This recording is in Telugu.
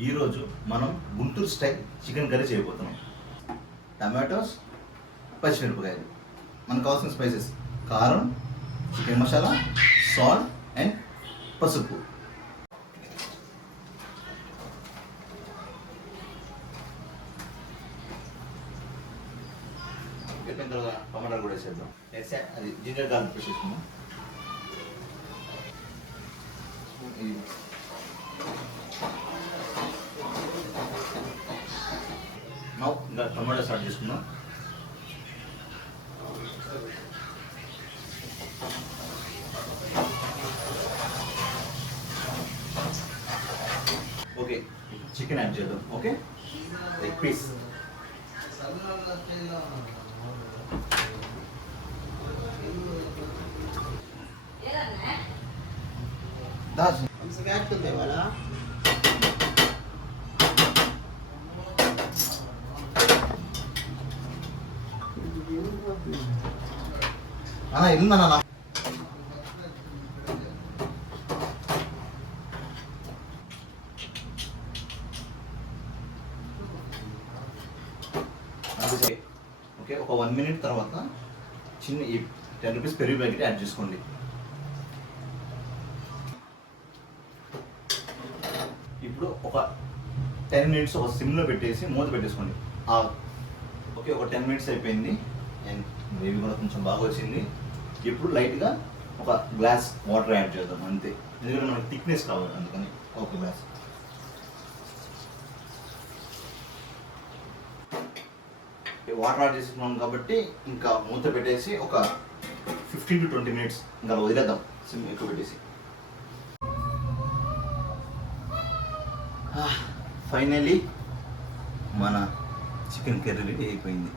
ఈరోజు మనం గుంటూరు స్టైల్ చికెన్ కర్రీ చేయబోతున్నాం. టమాటోస్, పచ్చిమిరపకాయలు, మనకు కావాల్సిన స్పైసెస్ కారం, చికెన్ మసాలా, సాల్ట్ అండ్ పసుపు. పెట్టిన తర్వాత టమాటాలు కూడా వేసేద్దాం. వేసే అది జింజర్ గార్లిక్ పేస్ట్ వేసుకుందాం. ఇంకా టమాటా స్టార్ట్ చేసుకుందాం. ఓకే, చికెన్ యాడ్ చేద్దాం. Okay, leg piece. అన్నా ఇల్లుందన్నా ఓకే. ఒక 1 minute తర్వాత చిన్న ఈ 10 రూపీస్ పెరుగు ప్యాకెట్ యాడ్ చేసుకోండి. ఇప్పుడు ఒక 10 minutes ఒక సిమ్లో పెట్టేసి మూత పెట్టేసుకోండి. ఓకే, ఒక 10 minutes అయిపోయింది అండ్ గ్రేవీ కూడా కొంచెం బాగా వచ్చింది. ఇప్పుడు లైట్గా ఒక గ్లాస్ వాటర్ యాడ్ చేద్దాం అంతే, ఎందుకంటే మనకి థిక్నెస్ కావాలి అందుకని. ఒక గ్లాస్ వాటర్ యాడ్ చేసుకున్నాం కాబట్టి ఇంకా మూత పెట్టేసి ఒక 15 to 20 minutes ఇంకా వదిలేద్దాం సిమ్ ఎక్కువ పెట్టేసి. ఫైనలీ మన చికెన్ కర్రీ రెడీ అయిపోయింది.